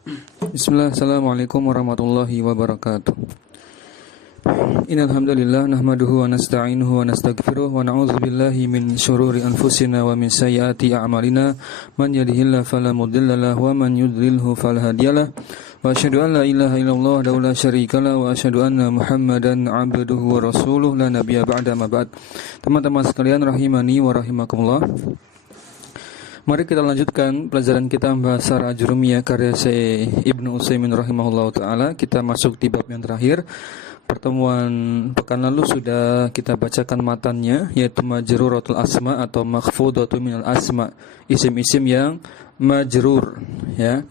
Bismillah, assalamualaikum warahmatullahi wabarakatuh. Innal hamdalillah nahmaduhu wa nasta'inuhu wa nastaghfiruh wa na'udzu billahi min syururi anfusina wa min sayyiati a'malina. Man yahdihillahu fala mudilla lahu wa man yudlilhu fala hadiyalah. Wa asyhadu an la ilaha illallah wahdahu la syarikalah wa asyhadu anna Muhammadan 'abduhu wa rasuluh la nabiyya ba'da ma ba'd. Teman-teman sekalian rahimani wa rahimakumullah. Mari kita lanjutkan pelajaran kita bahasa Ajrumiyah karya Syekh Ibnu Utsaimin rahimahullah ta'ala. Kita masuk di bab yang terakhir. Pertemuan pekan lalu sudah kita bacakan matannya, yaitu majruratul asma atau makhfudatu minal asma, isim-isim yang majrur, ya.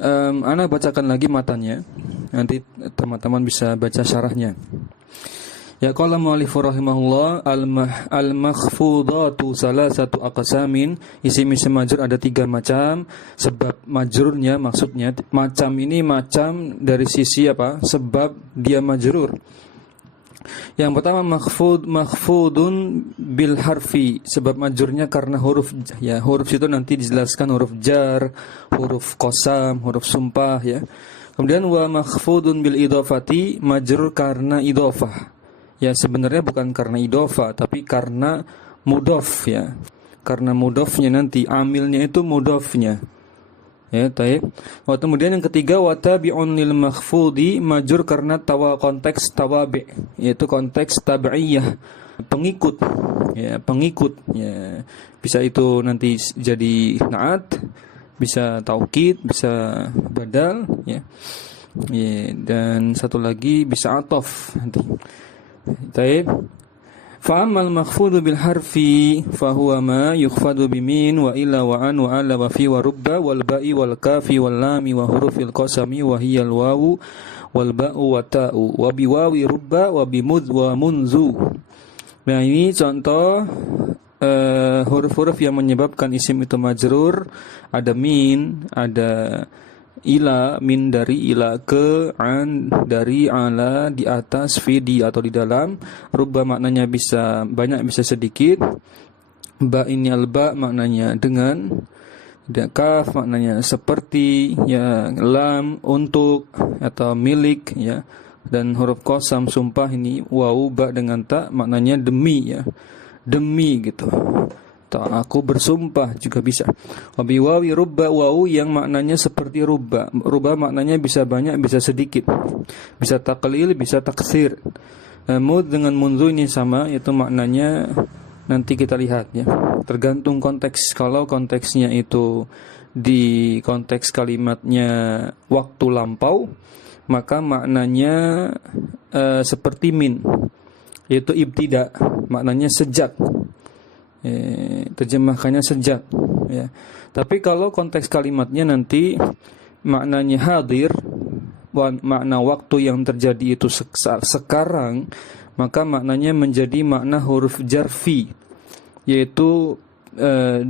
Ana bacakan lagi matannya, nanti teman-teman bisa baca syarahnya. Ya, qala mu'allif rahimahullah al-makhfudatu salasatu aqsamin. Isim-isim majrur ada 3 macam. Sebab majrurnya, maksudnya macam ini macam dari sisi apa? Sebab dia majrur. Yang pertama makhfudun bil harfi. Sebab majrurnya karena huruf, ya. Huruf itu nanti dijelaskan, huruf jar, huruf qasam, huruf sumpah, ya. Kemudian wa makhfudun bil idhafati, majrur karena idhafah. Ya, sebenarnya bukan karena idhofah, tapi karena mudhof, ya. Karena mudhofnya nanti amilnya itu mudhofnya. Ya, taib. Kemudian yang ketiga watabi'un lil makhfudi, majrur karena konteks tawabi', yaitu konteks tabi'iyah, pengikut. Ya, pengikut. Ya. Bisa itu nanti jadi na'at, bisa taukid, bisa badal, ya. Ya, dan satu lagi bisa atof nanti. Taib. Fa'amal makhfudu bil harfi fahuwa ma yukhfadu bimin wa illa wa an wa ala wa fi wa rubba wal ba'i wal kafi wal lami wa hurufil qasami wa hiyal wawu wal ba'u wa ta'u wa bi wawi rubba wa bi mudz wa munzu. Nah, ini contoh huruf-huruf yang menyebabkan isim itu majrur. Ada min, ada ila, min dari ila, ke, an dari ala, di atas, fi di atau di dalam. Rubba maknanya bisa banyak bisa sedikit. Ba ini alba maknanya dengan. Dan kaf maknanya seperti, ya. Lam untuk atau milik, ya. Dan huruf qasam sumpah ini wawu ba dengan ta maknanya demi, ya. Demi gitu. Aku bersumpah juga bisa. Wabi wawi rubba, wawu yang maknanya seperti rubba. Rubba maknanya bisa banyak, bisa sedikit. Bisa taklil, bisa taksir. Mud dengan munzu ini sama, yaitu maknanya nanti kita lihat, ya. Tergantung konteks. Kalau konteksnya itu di konteks kalimatnya waktu lampau, maka maknanya seperti min, yaitu ibtida, maknanya sejak. Terjemahkannya sejak, ya. Tapi kalau konteks kalimatnya nanti maknanya hadir, makna waktu yang terjadi itu sekarang, maka maknanya menjadi makna huruf jarfi, yaitu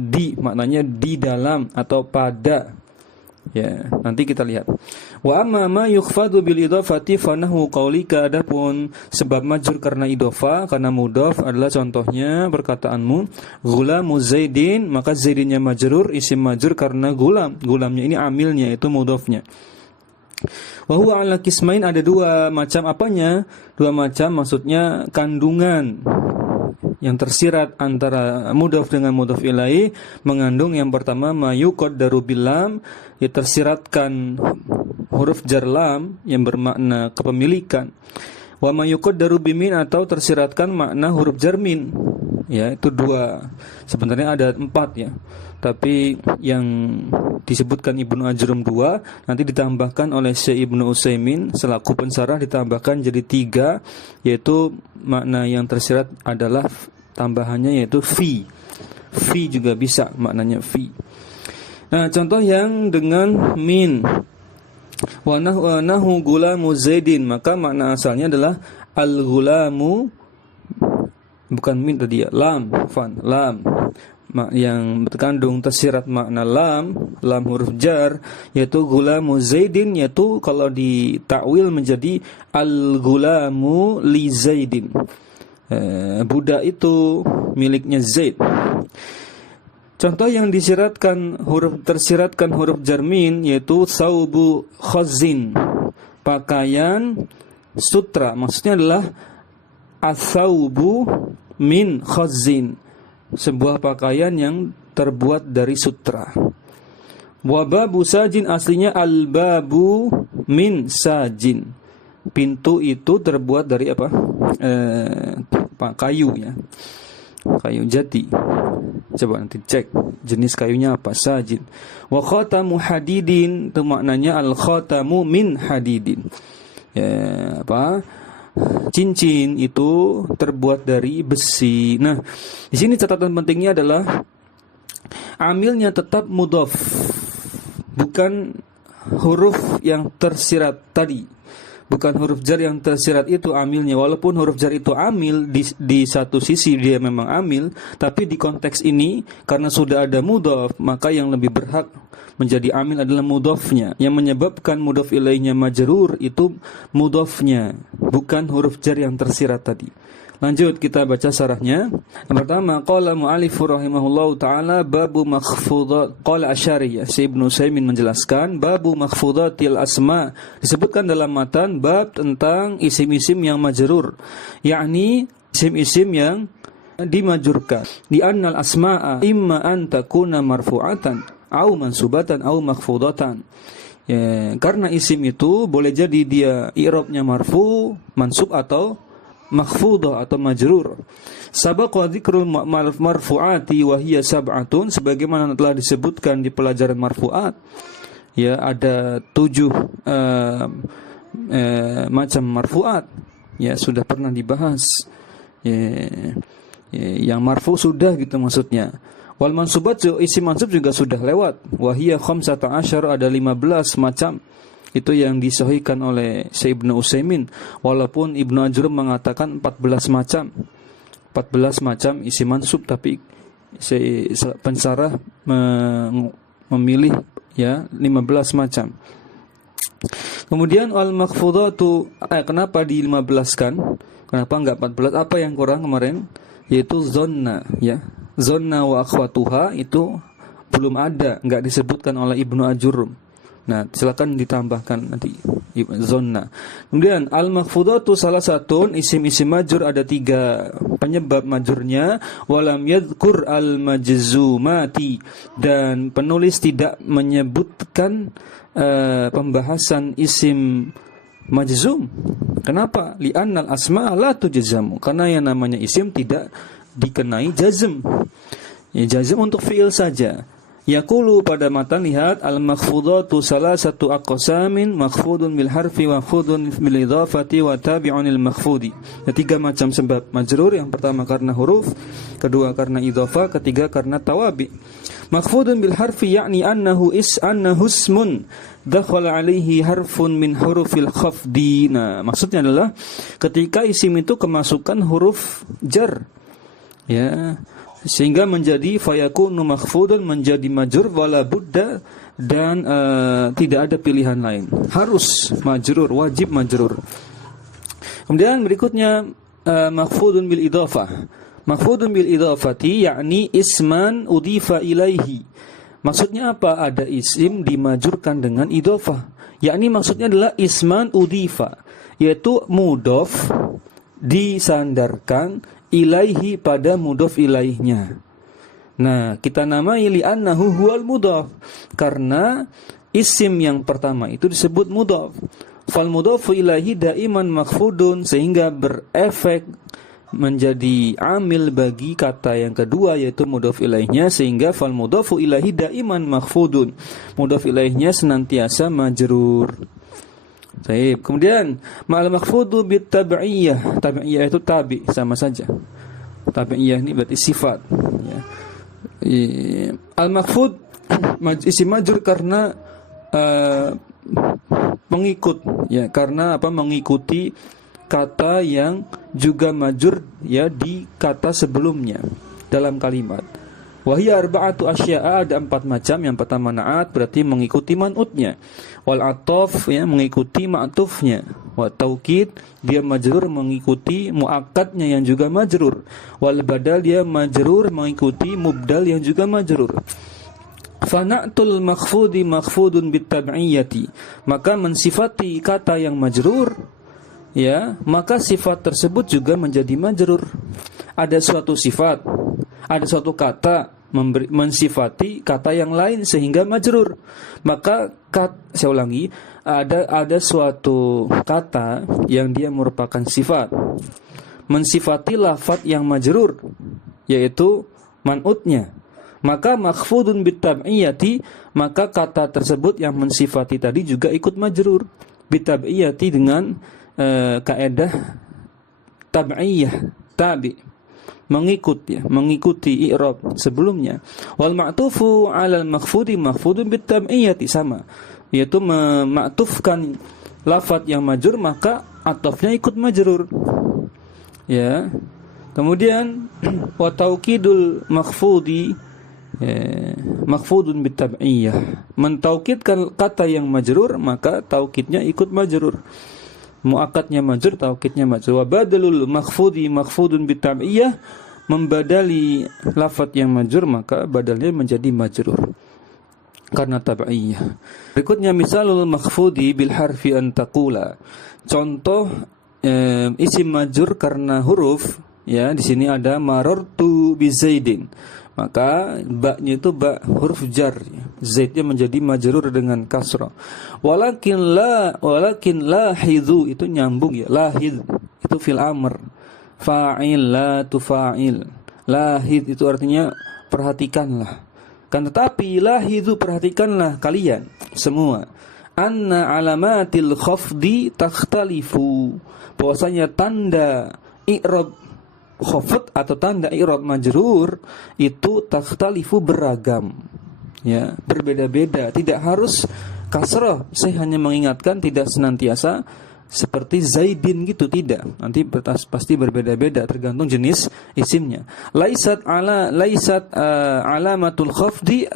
di, maknanya di dalam atau pada. Ya, nanti kita lihat. Wa amma ma yukhfadu bil idhafati fanahu qaulika, adapun sebab majrur karena idhofah, karena mudhof adalah contohnya perkataanmu ghulamu zaidin, maka zaidinnya majrur, isim majrur karena gulam. Gulamnya ini amilnya itu mudhofnya. Wa huwa ala qismain, ada 2 macam apanya? 2 macam maksudnya kandungan yang tersirat antara mudhof dengan mudhof ilaih, mengandung yang pertama ma yuqaddaru bil lam, ya, tersiratkan huruf jar lam yang bermakna kepemilikan. Wa ma yuqaddaru bimin, atau tersiratkan makna huruf jar min. Ya, itu 2. Sebenarnya ada 4, ya. Tapi yang disebutkan Ibnu Ajrum 2, nanti ditambahkan oleh Syekh Ibnu Utsaimin selaku pensarah, ditambahkan jadi 3, yaitu makna yang tersirat adalah tambahannya yaitu fi. Fi juga bisa maknanya fi. Nah, contoh yang dengan min. Wa nahu gulamu zaidin, maka makna asalnya adalah al-gulamu, bukan min tadi, ya, lam, lam. Yang terkandung tersirat makna lam huruf jar, yaitu gulamu zaidin, yaitu kalau ditakwil menjadi al-gulamu li zaidin. Budak itu miliknya Zaid. Contoh yang tersiratkan huruf jar min yaitu saubu khazin, pakaian sutra. Maksudnya adalah as-saubu min khazin, sebuah pakaian yang terbuat dari sutra. Wa babu sajin, aslinya al-babu min sajin. Pintu itu terbuat dari apa? Kayu ya. Kayu jati. Coba nanti cek jenis kayunya apa, sajin. Wa khatamu hadidin, itu maknanya al-khatamu min hadidin. Ya, apa? Cincin itu terbuat dari besi. Nah, di sini catatan pentingnya adalah amilnya tetap mudhaf, bukan huruf yang tersirat tadi. Bukan huruf jar yang tersirat itu amilnya. Walaupun huruf jar itu amil, di satu sisi dia memang amil, tapi di konteks ini karena sudah ada mudhaf, maka yang lebih berhak menjadi amil adalah mudhafnya. Yang menyebabkan mudhaf ilaihnya majrur itu mudhafnya, bukan huruf jar yang tersirat tadi. Lanjut kita baca syarahnya. Yang pertama, qala mu'allif rahimahullahu taala babu makhfudat. Qala Asy'ari, si Ibnu Utsaimin menjelaskan babu makhfudatil asma, disebutkan dalam matan bab tentang isim-isim yang majrur, yakni isim-isim yang dimajurkan. Di annal asma'a imma an takuna marfu'atan au mansubatan au makhfudatan. Ya, karena isim itu boleh jadi dia i'rabnya marfu, mansub atau makhfudah atau majrur. Sabaqa dzikrul marfu'ati wa hiya sab'atun, sebagaimana telah disebutkan di pelajaran marfu'at. Ya, ada 7 macam marfu'at. Ya, sudah pernah dibahas. Yang marfu sudah gitu maksudnya. Wal mansubat, isim mansub juga sudah lewat. Wa hiya 15, ada 15 macam. Itu yang disahihkan oleh Syekh Ibnu Utsaimin, walaupun Ibnu Ajurrum mengatakan 14 macam. 14 macam isim mansub, tapi pensarah memilih ya 15 macam. Kemudian al makhfudatu, kenapa di 15 kan? Kenapa enggak 14? Apa yang kurang kemarin? Yaitu zonna ya. Zonna wa akhwatuha itu belum ada, enggak disebutkan oleh Ibnu Ajurrum. Nah, silakan ditambahkan nanti zonna. Kemudian al-makhfudatu salah satu isim-isim majur, ada 3 penyebab majurnya. Walam yadhkur al-majzumati, dan penulis tidak menyebutkan pembahasan isim majzum. Kenapa? Li'annal asma' la tujzamu, karena yang namanya isim tidak dikenai jazm. Ya, jazm untuk fi'il saja. Yaqulu, pada matan lihat al-makhfudatu salasatu aqsamin, makhfudun bil harfi wa makhfudun bil idhafati wa tabi'un lil makhfudi. Ada 3 macam sebab majrur, yang pertama karena huruf, kedua karena idhafah, ketiga karena tawabi. Makhfudun bil harfi yakni annahu ismun dakhala alaihi harfun min hurufil khafdi. Nah, maksudnya adalah ketika isim itu kemasukan huruf jar. Ya, sehingga menjadi fayakunu makhfudun, menjadi majrur wala budda, dan tidak ada pilihan lain, harus majrur, wajib majrur. Kemudian berikutnya makhfudun bil idhafah. Makhfudun bil idhafati yakni isman udhifa ilaihi. Maksudnya apa? Ada isim dimajurkan dengan idhafah, yakni maksudnya adalah isman udhifa, yaitu mudhaf disandarkan ilaihi pada mudhaf ilaihnya. Nah, kita namai li'annahu huwal mudhaf, karena isim yang pertama itu disebut mudhaf. Fal mudhafu ilaihi daiman makhfudun, sehingga berefek menjadi amil bagi kata yang kedua yaitu mudhaf ilaihnya, sehingga fal mudhafu ilaihi daiman makhfudun, mudhaf ilaihnya senantiasa majrur. Baik, kemudian ma'al makhfudu bit tabi'iyah. Tabi'iyah itu tabi, sama saja. Tabi'iyah ini berarti sifat ya. Al makhfud isim majrur karena pengikut ya, karena apa? Mengikuti kata yang juga majrur ya di kata sebelumnya dalam kalimat. Wahia arba'atu asya'a, ada 4 macam. Yang pertama na'at, berarti mengikuti man'utnya. Wal atof ya, mengikuti ma'tufnya. Wa taukid dia majrur mengikuti muakkadnya yang juga majrur. Wal badal dia majrur mengikuti mubdal yang juga majrur. Fana'tul makhfudi makhfudun bitab'iyati, maka mensifati kata yang majrur, ya, maka sifat tersebut juga menjadi majrur. Ada suatu sifat, ada suatu kata mensifati kata yang lain sehingga majrur. Maka saya ulangi, ada suatu kata yang dia merupakan sifat mensifati lafadz yang majrur, yaitu man'utnya. Maka makhfudun bitab'iyati, maka kata tersebut yang mensifati tadi juga ikut majrur bitab'iyati dengan kaedah tab'iyah, tabi, mengikuti i'rab sebelumnya. Wal ma'tufu 'alal makhfudi makhfudun bitab'iyati, sama, yaitu memaktufkan lafadz yang majrur maka atofnya ikut majrur. Ya. Kemudian wa taukidul makhfudi makhfudun bitab'iyah, mentaukidkan kata yang majrur maka taukidnya ikut majrur. Muakkadnya majrur, taukidnya majrur. Wa badalul makhfudi makhfudun bitab'iyah, membadali lafadz yang majrur maka badalnya menjadi majrur karena tab'iyah. Berikutnya misalul makhfudi bil harfi an taqula. Contoh isim majrur karena huruf, ya, di sini ada marartu bi Zaidin. Maka ba-nya itu ba huruf jar, zaidnya menjadi majrur dengan kasrah. Walakin lahidhu itu nyambung, ya, lahid itu fil amr, fa'il la tufa'il. Lahid itu artinya perhatikanlah. Kan tetapi lahidhu perhatikanlah kalian semua. Anna alamatil khafdi takhtalifu, bahwasanya tanda i'rab khafd atau tanda i'rab majrur itu takhtalifu beragam, ya, berbeda-beda, tidak harus kasrah. Saya hanya mengingatkan tidak senantiasa seperti Zaidin gitu, tidak. Nanti pasti berbeda-beda tergantung jenis isimnya. Laisat alamatul khafdi,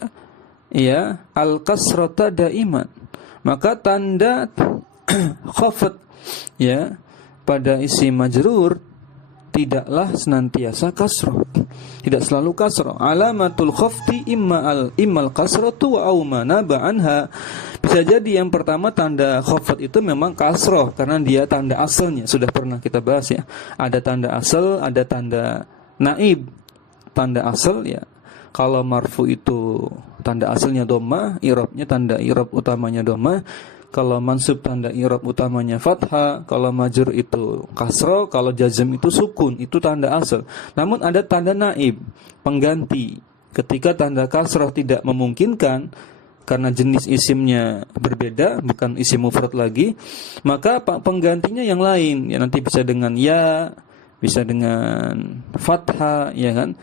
ya, al kasrata daiman. Maka tanda khafd, ya, pada isim majrur tidaklah senantiasa kasrah, tidak selalu kasrah. Alamatul khafdi immal kasratu wa aumana ba'anha. Bisa jadi yang pertama tanda khafd itu memang kasrah karena dia tanda asalnya, sudah pernah kita bahas, ya. Ada tanda asal, ada tanda naib. Tanda asal, ya, kalau marfu itu tanda asalnya dhammah, i'rabnya tanda i'rab utamanya dhammah. Kalau mansub tanda i'rab utamanya fathah, kalau majrur itu kasrah, kalau jazm itu sukun, itu tanda asal. Namun ada tanda naib, pengganti. Ketika tanda kasrah tidak memungkinkan karena jenis isimnya berbeda, bukan isim mufrad lagi, maka penggantinya yang lain, ya, nanti bisa dengan ya, bisa dengan fathah, ya kan?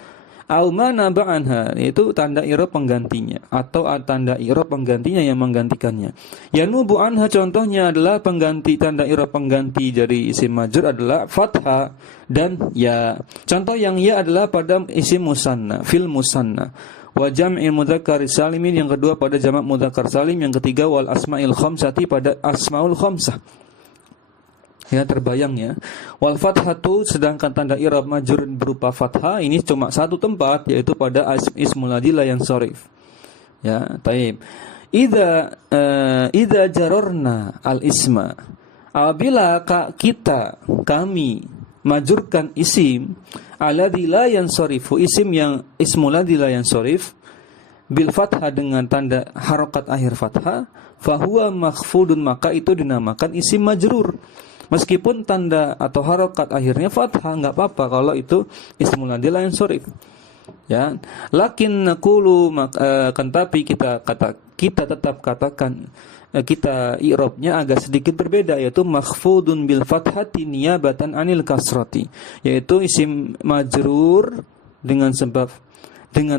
Au mana ba'anha, itu tanda i'rab penggantinya, atau tanda i'rab penggantinya yang menggantikannya. Yanubu anha, contohnya adalah pengganti, tanda i'rab pengganti dari isim majrur adalah fathah dan ya. Contoh yang ya adalah pada isim musanna, fil musanna. Wa jam'il mudzakkar salimin, yang kedua pada jamak mudzakkar salim, yang ketiga wal asma'il khamsati, pada asmaul khamsah. Ya, terbayang, ya. Wal fathatu, sedangkan tanda i'rab majrur berupa fathah ini cuma satu tempat, yaitu pada ismul ladzi la yansharif. Ya, taib. Idza jararna al isma, apabila kami majurkan isim alladzi la yansarifu, isim yang ismul ladzi la yansarif, bil fathah dengan tanda harokat akhir fathah, fahuwa makhfudun, maka itu dinamakan isim majrur. Meskipun tanda atau harokat akhirnya fathah, enggak apa-apa kalau itu ismul ladzi la yansarif. Ya, lakin naqulu, kan tapi kita tetap katakan, kita i'rabnya agak sedikit berbeda, yaitu makhfudun bil fathati niyabatan anil kasrati, yaitu isim majrur dengan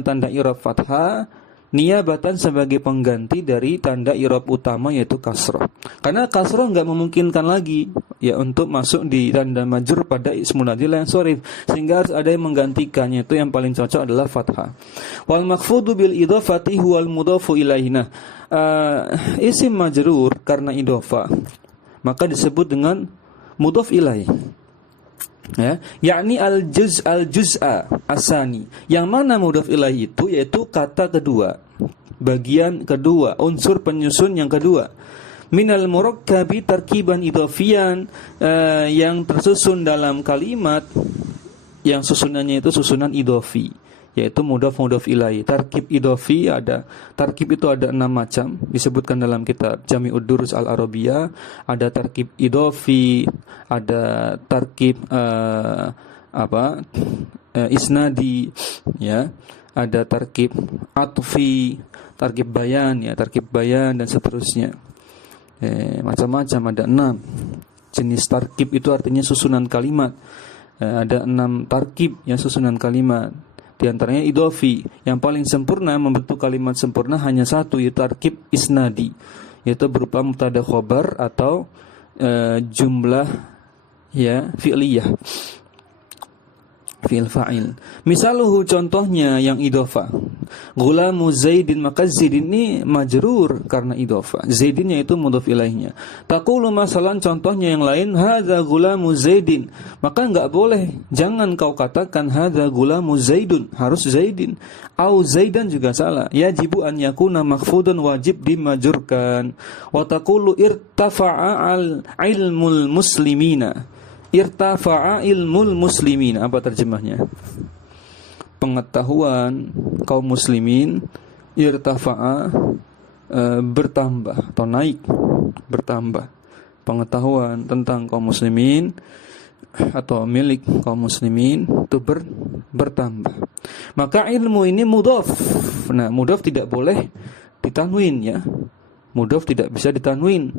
tanda i'rab fathah niyabatan sebagai pengganti dari tanda i'rab utama, yaitu kasrah. Karena kasrah enggak memungkinkan lagi, ya, untuk masuk di tanda majrur pada ismul ladzi la yansharif, sehingga harus ada yang menggantikannya. Itu yang paling cocok adalah fathah. Wal makhfudu bil idhafati huwal mudhafu ilaihina. Isim majrur karena idhafah maka disebut dengan mudhaf ilaih. Ya, yakni al-juz'a asani. Yang mana mudhaf ilaih itu yaitu kata kedua, bagian kedua, unsur penyusun yang kedua. Minal murakkabi tarkiban idhafiyan, yang tersusun dalam kalimat yang susunannya itu susunan idhafi, yaitu mudhaf ilaih. Tarkib idhafi tarkib itu ada 6 macam, disebutkan dalam kitab Jami'ud Durus Al-Arabiyah. Ada tarkib idhafi, ada tarkib isnadi, ya. Ada tarkib atfi, tarkib bayan, ya, tarkib bayan dan seterusnya. Macam-macam, ada 6 jenis tarkib, itu artinya susunan kalimat. Ada 6 tarkib yang susunan kalimat. Di antaranya idhafi, yang paling sempurna membentuk kalimat sempurna hanya satu, yaitu tarkib isnadi, yaitu berupa mubtada khobar atau jumlah, ya, fi'liyah, fi'il fa'il. Misaluhu, contohnya yang idhofah, Ghulamu Zaidin, maka Zaidin ini majrur karena idhofah. Zaidinnya itu mudhaf ilaihnya. Taqulu masalan, contohnya yang lain, hadza ghulamu Zaidin, maka enggak boleh, jangan kau katakan hadza ghulamu Zaidun, harus Zaidin. Au Zaidan juga salah. Yajibu an yakuna makhfudan, wajib dimajurkan. Wa taqulu irtafa'a al-ilmul muslimina. Irtafa'a ilmul muslimin, apa terjemahnya? Pengetahuan kaum muslimin, irtafa'a, bertambah atau naik, bertambah. Pengetahuan tentang kaum muslimin atau milik kaum muslimin itu bertambah. Maka ilmu ini mudhaf. Nah, mudhaf tidak boleh ditanwin, ya. Mudhaf tidak bisa ditanwin.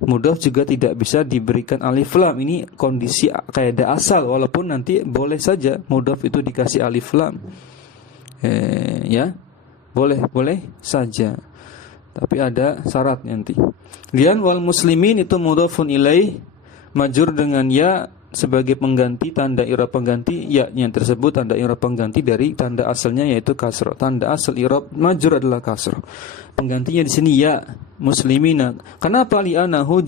Mudhaf juga tidak bisa diberikan alif lam. Ini kondisi kaidah asal, walaupun nanti boleh saja mudhaf itu dikasih alif lam. Ya, boleh saja. Tapi ada syarat nanti. Kemudian wal muslimin itu mudhafun ilaih, majrur dengan ya sebagai pengganti, tanda i'rab pengganti. Ya yang tersebut tanda i'rab pengganti dari tanda asalnya, yaitu kasrah. Tanda asal i'rab majrur adalah kasrah. Penggantinya di sini ya, muslimina. Kenapa? Li'anahu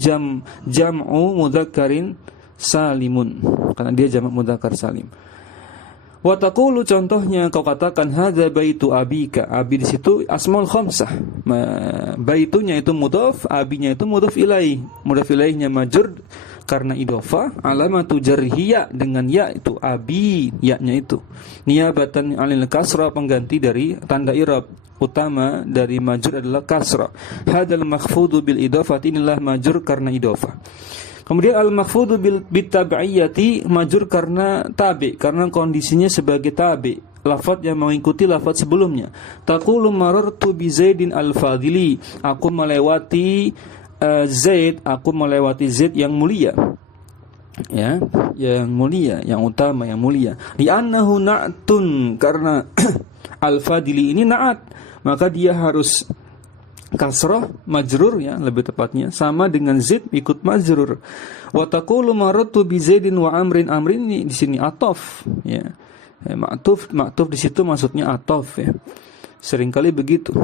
jam'u mudzakkarin salimun, karena dia jamak mudzakkar salim. Wa taqulu, contohnya kau katakan hadza baitu abika. Abi di situ asmaul khamsah. Baitunya itu mudhaf, abinya itu mudhaf ilaih. Mudhaf ilaihnya majrur karena idhofah, alamatu jarhiya dengan ya itu abi, ya-nya itu niyabatan 'anil kasrah, pengganti dari tanda i'rab utama dari majrur adalah kasrah. Hadzal makhfudu bil idhafati, inilah majrur karena idhofah. Kemudian al-makhfudu bil tabi'iyati, majrur karena tabi, karena kondisinya sebagai tabi, lafaz yang mengikuti lafaz sebelumnya. Taqulu marartu bi Zaidin al-fadili, aku melewati Zaid, aku melewati Zaid yang mulia, ya, yang mulia, yang utama, yang mulia. Li'annahu na'tun, karena al-fadili ini na'at, maka dia harus kasrah majrur, ya, lebih tepatnya sama dengan Zaid ikut majrur. Wa taqulu marartu bi Zaidin wa Amrin, Amrin ini di sini ataf, ya. Ma'tuf di situ maksudnya ataf, ya. Seringkali begitu.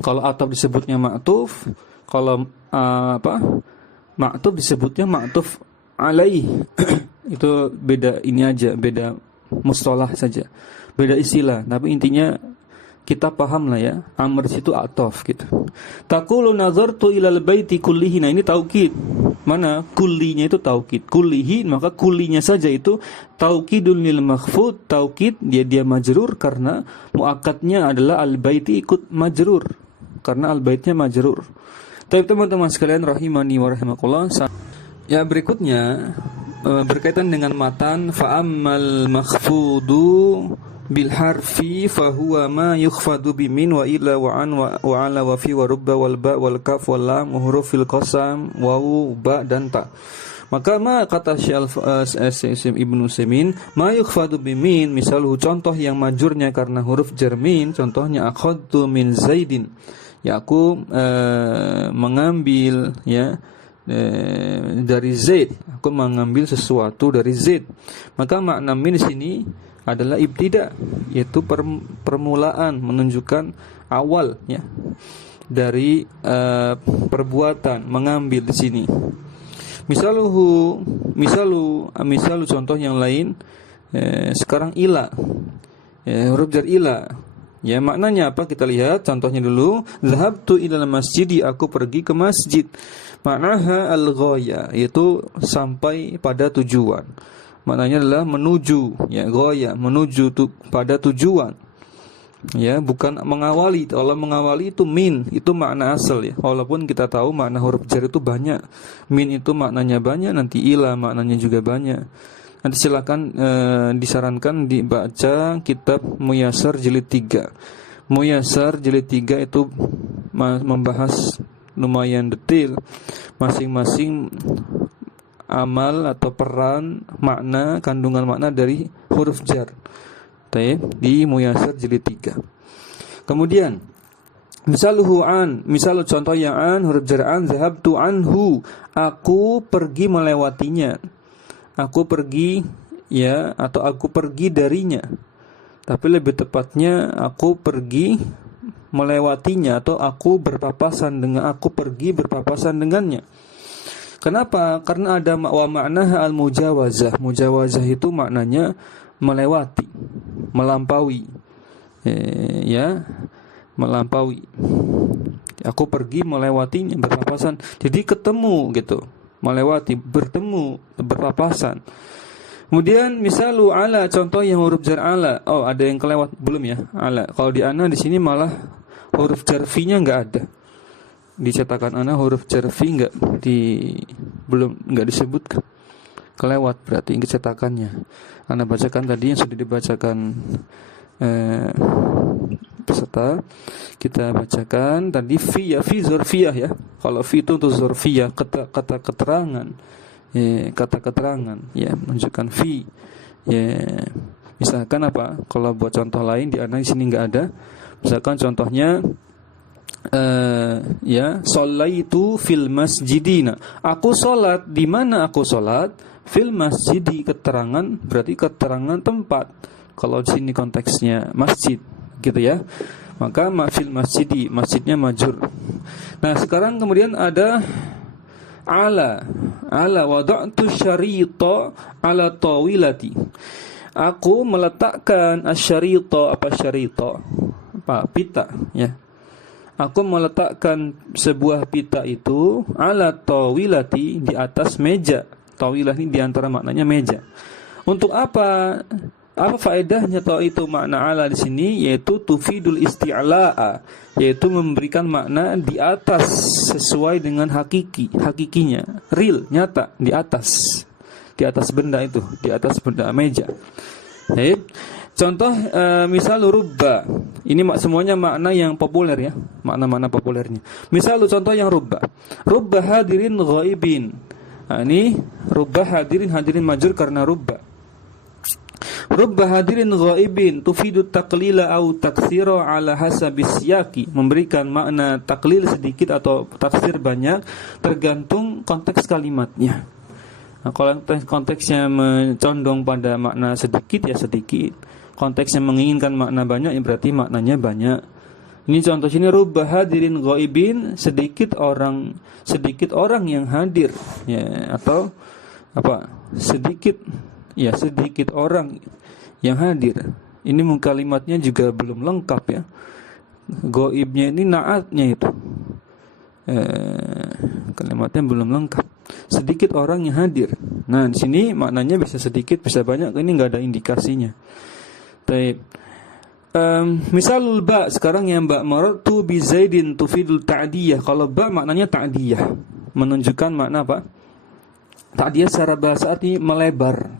Kalau ataf disebutnya ma'tuf, kalau ma'tuf disebutnya ma'tuf alaih. Itu beda ini aja, beda mustalah saja, beda istilah, tapi intinya kita paham lah, ya. Amr situ ataf gitu. Taqulu nazartu ilal baiti kullihi, nah ini taukid. Mana kullinya itu taukid. Kullihi, maka kullinya saja itu taukidun lil makhfud, taukid dia majrur karena muakkadnya adalah al baiti ikut majrur, karena al baitnya majrur. Tapi teman-teman sekalian rahimani wa rahimakumullah, ya, berikutnya berkaitan dengan matan, fa'ammal makhfudu bil harfi fahuwa ma yukhfadu bimin wa illa wa an wa ala wa fi wa rubba wal ba wal kaf wal lam wa hurufil qasam wawu ba dan ta. Maka kata Syekh Ibnu Utsaimin, ma yukhfadu bimin, misalnya contoh yang majurnya karena huruf jarmin, contohnya akhadtu min Zaidin, ya, aku mengambil, ya, dari Zaid, aku mengambil sesuatu dari Zaid. Maka makna min di sini adalah ibtida, yaitu permulaan, menunjukkan awal, ya. dari perbuatan, mengambil di sini. Misalu contoh yang lain. Sekarang ila, huruf jar ila. Ya, maknanya apa? Kita lihat contohnya dulu. Zahabtu ilal masjidi, aku pergi ke masjid. Maknaha al-ghaya, yaitu sampai pada tujuan. Maknanya adalah menuju, ya, ghaya, menuju pada tujuan. Ya, bukan mengawali. Kalau mengawali itu min, itu makna asal ya. Walaupun kita tahu makna huruf jar itu banyak. Min itu maknanya banyak, nanti ila maknanya juga banyak. Nanti silakan disarankan dibaca kitab Muyassar jilid 3. Muyassar jilid 3 itu membahas lumayan detail masing-masing amal atau peran makna, kandungan makna dari huruf jar. Di Muyassar jilid 3. Kemudian misal contoh yang huruf jar zahabtu anhu, aku pergi melewatinya. Aku pergi, ya, atau aku pergi darinya. Tapi lebih tepatnya aku pergi melewatinya, atau aku pergi berpapasan dengannya. Kenapa? Karena ada wa makna al-mujawazah. Mujawazah itu maknanya melewati, melampaui. Ya, melampaui. Aku pergi melewatinya, berpapasan. Jadi ketemu gitu. Melewati, bertemu, berpapasan. Kemudian misalu ala, contoh yang huruf jar ala. Oh, ada yang kelewat belum ya? Ala. Kalau di ana di sini malah huruf jar fi-nya enggak ada. Di cetakan ana huruf jar fi enggak disebutkan. Kelewat berarti cetakannya. Ana bacakan tadi yang sudah dibacakan peserta. Kita bacakan tadi fi zorfiyah ya. Kalau fi itu untuk zorfiyah, kata keterangan. Kata keterangan ya, menunjukkan fi. Ya. Misalkan apa? Kalau buat contoh lain di ana di sini enggak ada. Misalkan contohnya ya, shallaitu fil masjidina. Aku salat, di mana aku salat? Fil masjidi, keterangan berarti keterangan tempat. Kalau di sini konteksnya masjid, gitu ya. Maka fil masjidi, masjidnya majur. Nah, sekarang kemudian ada ala wada'tu syarita ala tawilati. Aku meletakkan asyarita, apa syarita? Apa pita ya. Aku meletakkan sebuah pita itu ala tawilati, di atas meja. Tawilah ini di antara maknanya meja. Untuk apa? Apa faedahnya itu makna ala di sini? Yaitu tufidul isti'la'a, yaitu memberikan makna di atas sesuai dengan hakikinya, real, nyata, di atas benda itu, di atas benda meja. Baik. Contoh misal rubba. Ini semuanya makna yang populer ya, makna-makna populernya. Misal contoh yang rubba. Rubba hadirin ghaibin. Nah, ini rubba hadirin majur karena rubba. Rubba hadirin ghaibin tufidu taqlila au taksira ala hasabis siyaqi, memberikan makna taklil sedikit atau taksir banyak tergantung konteks kalimatnya. Nah, kalau konteksnya mencondong pada makna sedikit ya sedikit. Konteksnya menginginkan makna banyak ya berarti maknanya banyak. Ini contoh sini rubba hadirin ghaibin, sedikit orang yang hadir ya, atau apa? Sedikit orang yang hadir. Ini kalimatnya juga belum lengkap ya. Ghaibnya ini naatnya itu. Kalimatnya belum lengkap. Sedikit orang yang hadir. Nah, di sini maknanya bisa sedikit, bisa banyak. Ini enggak ada indikasinya. Baik. Misalul ba, sekarang yang ba maratu bi zaidin tufidul ta'diyah. Kalau ba maknanya ta'diyah, menunjukkan makna apa? Ta'diyah secara bahasa arti melebar,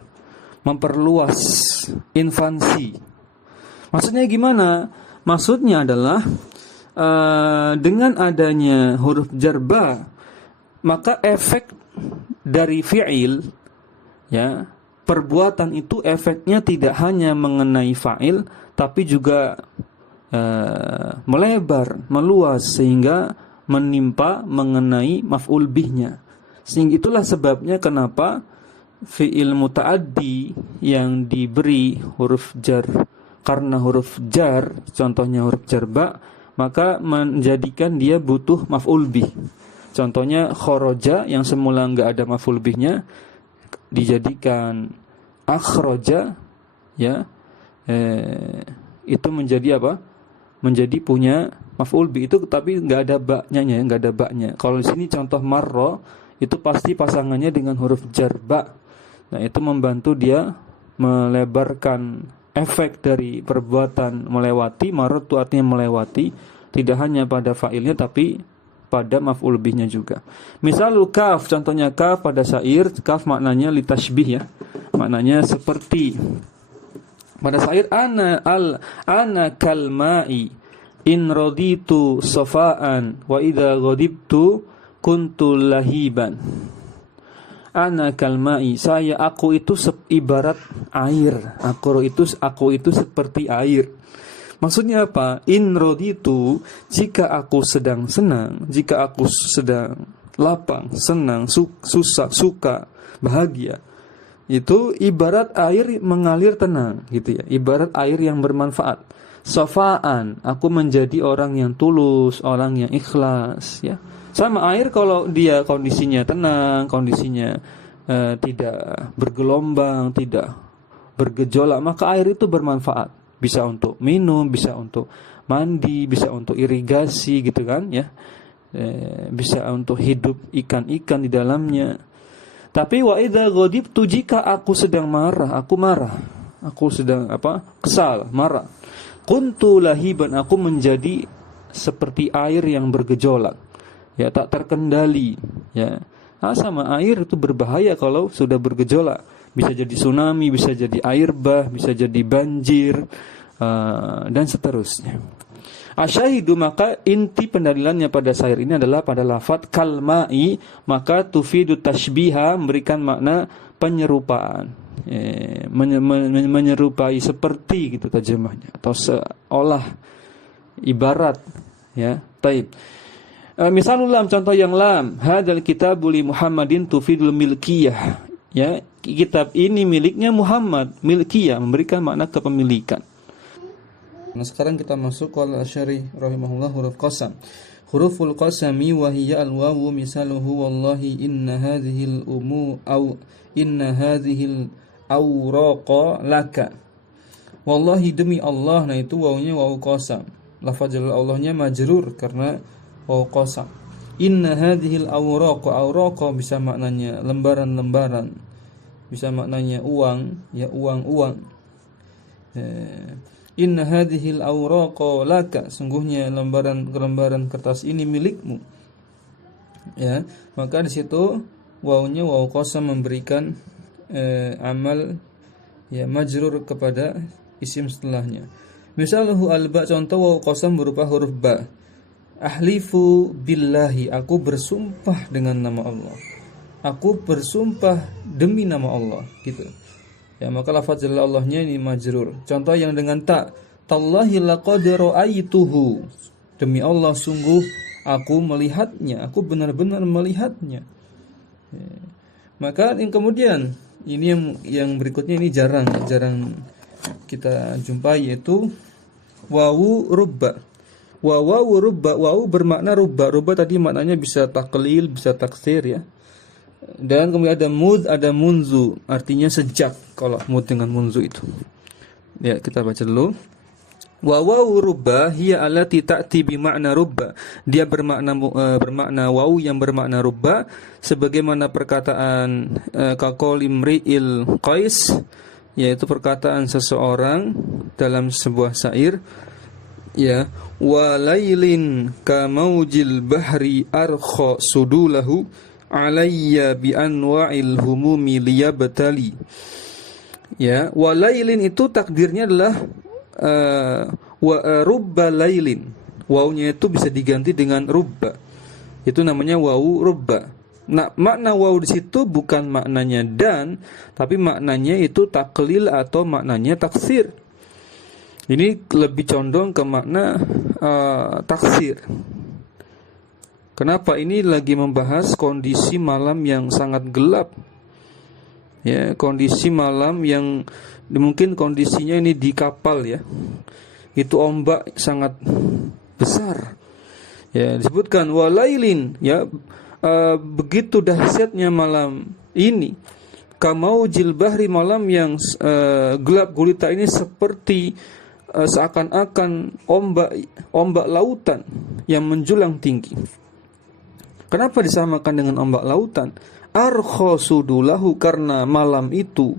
memperluas, invasi. Maksudnya gimana? Maksudnya adalah dengan adanya huruf jar ba, maka efek dari fi'il ya, perbuatan itu efeknya tidak hanya mengenai fa'il tapi juga melebar, meluas sehingga menimpa mengenai maf'ul bihnya. Sehingga itulah sebabnya kenapa fi'il muta'addi yang diberi huruf jar karena huruf jar, contohnya huruf jar ba, maka menjadikan dia butuh maf'ul bih. Contohnya kharaja yang semula enggak ada maf'ul bihnya dijadikan akhraja, ya. Itu menjadi apa? Menjadi punya maf'ul bih itu, tapi enggak ada ba-nya, enggak ada ba-nya. Kalau di sini contoh marra itu pasti pasangannya dengan huruf jar ba. Nah, itu membantu dia melebarkan efek dari perbuatan melewati. Marra itu artinya melewati, tidak hanya pada fa'ilnya tapi pada maf'ul bihnya juga. Misalul kaf, contohnya kaf pada syair, kaf maknanya litashbih, ya. Maknanya seperti. Pada syair ana kalma'i in raditu safaan wa idza ghadibtu kuntu lahiban. Ana kalma'i, aku itu ibarat air. Aku itu seperti air. Maksudnya apa? In raditu, jika aku sedang senang, jika aku sedang lapang, senang, suka, bahagia, itu ibarat air mengalir tenang, gitu ya. Ibarat air yang bermanfaat. Sofaan, aku menjadi orang yang tulus, orang yang ikhlas, ya. Sama air kalau dia kondisinya tenang, kondisinya tidak bergelombang, tidak bergejolak, maka air itu bermanfaat. Bisa untuk minum, bisa untuk mandi, bisa untuk irigasi, gitu kan, ya. Bisa untuk hidup ikan-ikan di dalamnya. Tapi wa idza ghadibtu, jika aku sedang marah, aku sedang kesal, marah, kuntu lahiban, aku menjadi seperti air yang bergejolak, ya, tak terkendali, ya. Sama air itu berbahaya kalau sudah bergejolak, bisa jadi tsunami, bisa jadi air bah, bisa jadi banjir, dan seterusnya. Asyahidu, maka inti pendalilannya pada syair ini adalah pada lafadz kalma'i, maka tufidu tashbiha, memberikan makna penyerupaan, menyerupai, seperti gitu terjemahnya, atau seolah, ibarat, ya. Taib. Misalul lam, contoh yang lam, hadzal kitabu li Muhammadin tufidul milkiyah, ya. Kitab ini miliknya Muhammad, milkiyah, memberikan makna kepemilikan. Nah, sekarang kita masuk qala Asy'ari rahimahullah huruf qasam. Huruful qasami wa hiya al-wawu misaluhu wallahi inna hadhil umu au inna hadhil awraqa laka. Wallahi, demi Allah, nah itu wawunya wawu qasam. Lafaz Allahnya majrur karena wawu qasam. Inna hadhil awraqa bisa maknanya lembaran-lembaran, bisa maknanya uang, ya, uang-uang. Inna hadhil awraqa laka, sungguhnya lembaran kertas ini milikmu, ya. Maka di situ wawunya wawu qasam memberikan amal, ya, majrur kepada isim setelahnya. Misalnya al-ba, contoh wawu qasam berupa huruf ba. Ahlifu billahi, aku bersumpah dengan nama Allah, aku bersumpah demi nama Allah, gitu. Ya, maka lafaz Allahnya ini majrur. Contoh yang dengan ta, tallahi laqad ra'aituhu, demi Allah sungguh aku melihatnya, aku benar-benar melihatnya. Ya. Maka yang kemudian ini yang berikutnya ini jarang kita jumpai, yaitu wawu rubba. Wawu rubba, wawu bermakna rubba. Rubba tadi maknanya bisa taklil, bisa taksir, ya. Dan kemudian ada mud, ada munzu, artinya sejak. Kalau mud dengan munzu itu, ya, kita baca dulu. Wawu rubba hiya allati ta'ti bi makna rubba. Dia bermakna wawu yang bermakna rubba, sebagaimana perkataan kaqauli imri'il qais, yaitu perkataan seseorang dalam sebuah syair, ya, wa lailin ka maujil bahri arkha sudulahu alayya bi anwa'il humumi liyabtali. Ya, walailin itu takdirnya adalah wa rubba lailin. Wawunya itu bisa diganti dengan rubba. Itu namanya wawu rubba. Nah, makna wawu di situ bukan maknanya dan, tapi maknanya itu taklil atau maknanya taksir. Ini lebih condong ke makna taksir. Kenapa? Ini lagi membahas kondisi malam yang sangat gelap, ya, kondisi malam yang mungkin kondisinya ini di kapal, ya, itu ombak sangat besar. Ya, disebutkan walailin, ya, begitu dahsyatnya malam ini. Kamaujil bahri, malam yang gelap gulita ini seperti seakan-akan ombak lautan yang menjulang tinggi. Kenapa disamakan dengan ombak lautan? Arkhosudulahu, karena malam itu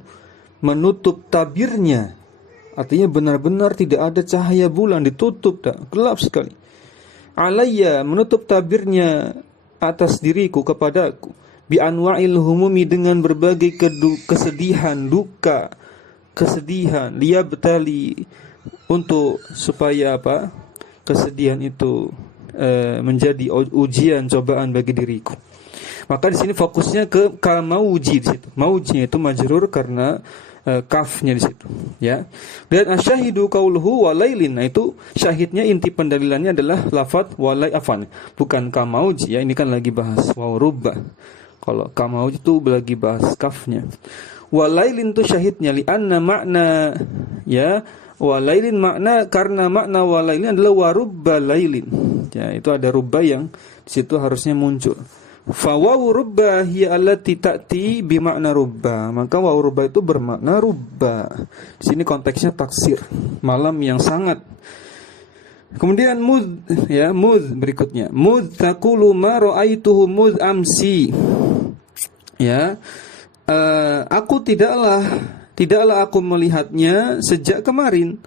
menutup tabirnya. Artinya benar-benar tidak ada cahaya bulan, ditutup, gelap sekali. Alayya, menutup tabirnya atas diriku, kepadaku. Bi anwa'il humumi, dengan berbagai kesedihan, duka, kesedihan. Liyabtali, untuk supaya apa? Kesedihan itu menjadi ujian, cobaan bagi diriku. Maka di sini fokusnya ke kamauji di situ. Maujnya itu majrur karena kafnya di situ, ya. Dan asyahidu qauluhu walailin, nah itu syahidnya, inti pendalilannya adalah lafaz walai, afan, bukan kamauji, ya. Ini kan lagi bahas waw rubba. Kalau kamauji itu lagi bahas kafnya. Walailin itu syahidnya, li'anna makna, ya, walailin makna, karena makna walailin adalah warubba lailin, ya. Itu ada rubba yang di situ harusnya muncul. Fa wawu rubba hiya allati ta'ti bi makna rubba. Maka wawu rubba itu bermakna rubba. Di sini konteksnya taksir, malam yang sangat. Kemudian mud, ya, mud berikutnya. Mud taqulu ma ra'aituhu mud amsi. Ya. Aku tidaklah aku melihatnya sejak kemarin.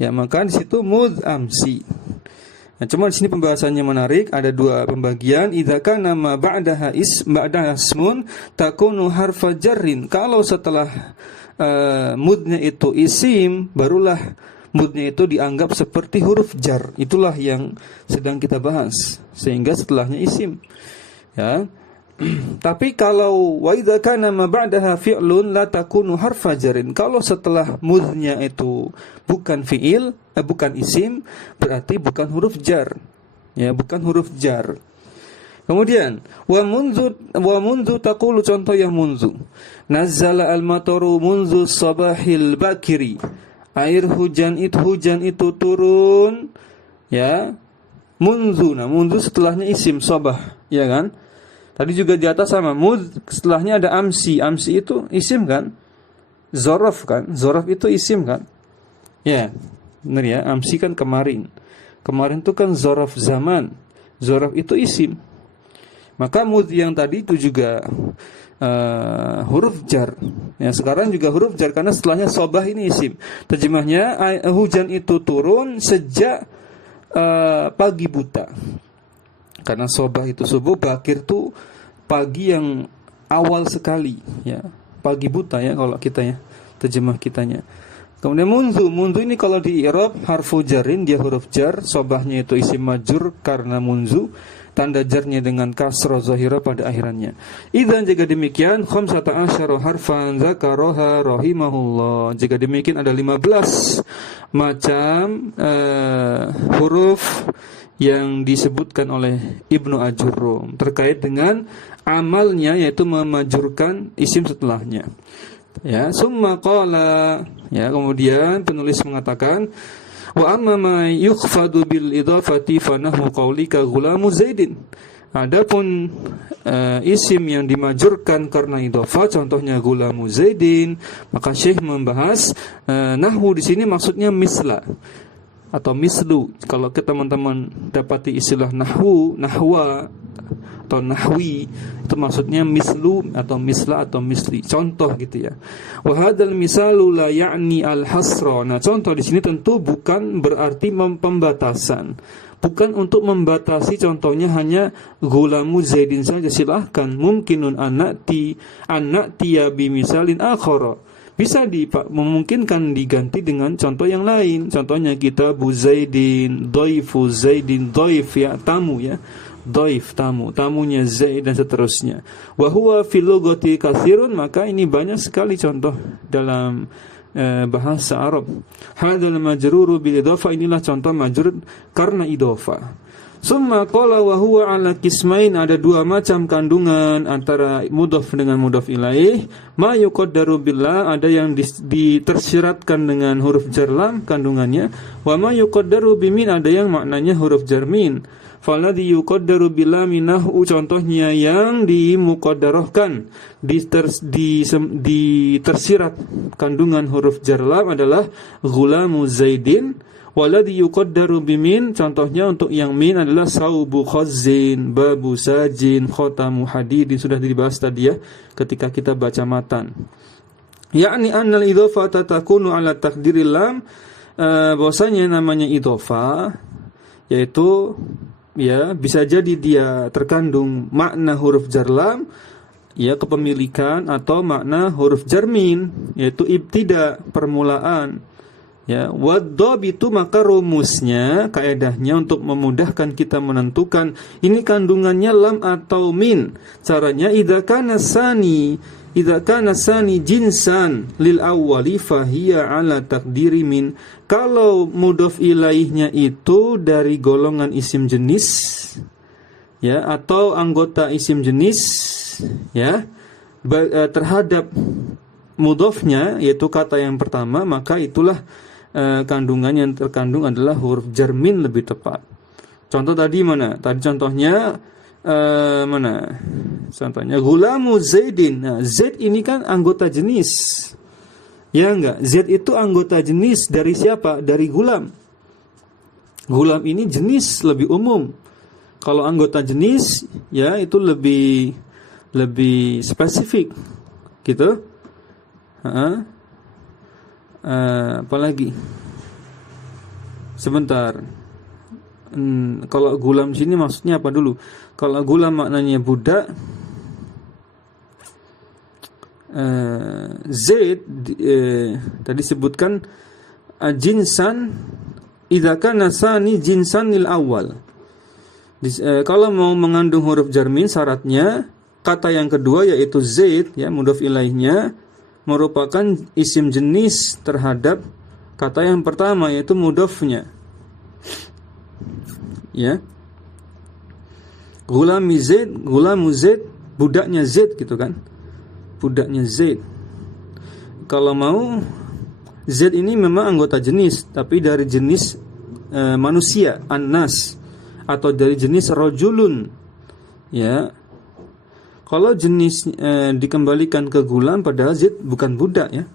Ya, maka di situ mud amsi. Nah, cuma di sini pembahasannya menarik, ada dua pembagian. Idza kana ma ba'daha ismun takunu harfa jarrin. Kalau setelah mudnya itu isim, barulah mudnya itu dianggap seperti huruf jar. Itulah yang sedang kita bahas. Sehingga setelahnya isim. Ya. Tapi kalau wa idza kana ma ba'daha fi'lun la takunu harfa jarrin. Kalau setelah mudnya itu bukan fi'il, bukan isim, berarti bukan huruf jar. Ya, bukan huruf jar. Kemudian wa munzu taqulu, contoh yang munzu. Nazzala al-mataru munzu sabahil bakiri. Air hujan itu turun, ya. Munzu. Nah, munzu setelahnya isim sabah, ya kan? Tadi juga di atas sama, mud setelahnya ada amsi. Amsi itu isim kan? Zorof kan? Zorof itu isim kan? Ya, benar ya. Amsi kan kemarin. Kemarin itu kan zorof zaman. Zorof itu isim. Maka mud yang tadi itu juga huruf jar. Yang sekarang juga huruf jar karena setelahnya sobah ini isim. Terjemahnya hujan itu turun sejak pagi buta. Karena sobah itu subuh, bakir itu pagi yang awal sekali, ya. Pagi buta, ya, kalau kita, ya, terjemah kitanya. Kemudian munzu ini kalau di i'rab harfu jarrin, dia huruf jar, sobahnya itu isim majrur karena munzu, tanda jarnya dengan kasrah zahirah pada akhirannya. Idzan, jika demikian, 15 harfan dzakaraha rahimahullah. Jika demikian ada 15 macam huruf yang disebutkan oleh Ibnu Ajurrum terkait dengan amalnya, yaitu memajurkan isim setelahnya. Ya, summa qala, ya, kemudian penulis mengatakan wa amma ma yukhfadu bil idhafati fa nahu qaulika ghulamu zaidin. Adapun isim yang dimajurkan karena idhafah, contohnya ghulamu zaidin, maka Syekh membahas nahwu di sini maksudnya misla atau mislu. Kalau kita teman-teman dapati istilah nahwu, nahwa atau nahwi, itu maksudnya mislu atau misla atau misli, contoh gitu, ya. Wa hadzal misalu la ya'ni al-hasra. Nah, contoh di sini tentu bukan berarti pembatasan. Bukan untuk membatasi, contohnya hanya gulamu zaidin saja, silahkan. Mungkinun anaktiya bimisalin akhara. Bisa memungkinkan diganti dengan contoh yang lain. Contohnya kita Zaidin, Dhaifu Zaidin, Dhaif, ya, tamu, ya. Dhaif, tamunya Zaid, dan seterusnya. Wa huwa fil lughati katsirun, maka ini banyak sekali contoh dalam bahasa Arab. Hadzal majruru bil idhofah, inilah contoh majrur karena idhofah. Summa qala wa huwa ala qismain, ada dua macam kandungan antara mudhaf dengan mudhaf ilaih. Ma yuqaddaru billah, ada yang ditersiratkan dengan huruf jar lam kandungannya. Wa ma yuqaddaru bimin, ada yang maknanya huruf jar min. Falladhi yuqaddaru billah minahu, contohnya yang dimuqaddarahkan, ditersirat kandungan huruf jar lam adalah ghulamu zaidin. Waladhi yuqaddaru bimin, contohnya untuk yang min adalah saubu khazzin, babu sajin, khotamu hadidin. Sudah dibahas tadi ya ketika kita baca matan. Yakni annal idhofata takunu ala takdiril lam, bahwasanya namanya idhofah yaitu ya bisa jadi dia terkandung makna huruf jar lam ya kepemilikan, atau makna huruf jar min yaitu ibtida, permulaan. Ya, wadhabitu, maka rumusnya, kaedahnya untuk memudahkan kita menentukan ini kandungannya lam atau min. Caranya idza kana sani jinsan lil awwali fahiya ala takdiri min. Kalau mudhof ilaihnya itu dari golongan isim jenis ya, atau anggota isim jenis ya, terhadap mudhofnya yaitu kata yang pertama, maka itulah kandungan yang terkandung adalah huruf jar min lebih tepat. Contoh tadi mana? Tadi contohnya mana? Contohnya gulamu zaidin. Nah, zaid ini kan anggota jenis. Ya enggak? Zaid itu anggota jenis dari siapa? Dari gulam. Gulam ini jenis lebih umum. Kalau anggota jenis ya itu lebih spesifik. Gitu. Apalagi sebentar, kalau gulam sini maksudnya apa dulu? Kalau gulam maknanya budak, zaid tadi sebutkan jinsan idza kana sani jinsan lil awal. Kalau mau mengandung huruf jar min, syaratnya kata yang kedua yaitu zaid ya, mudhof ilaihnya merupakan isim jenis terhadap kata yang pertama yaitu mudhofnya. Ya. Gulamu Zaid, budaknya Zaid gitu kan. Budaknya Zaid. Kalau mau Zaid ini memang anggota jenis, tapi dari jenis manusia, an-nas, atau dari jenis rajulun. Ya. Kalau jenis dikembalikan ke gulam, padahal Zaid bukan budak ya.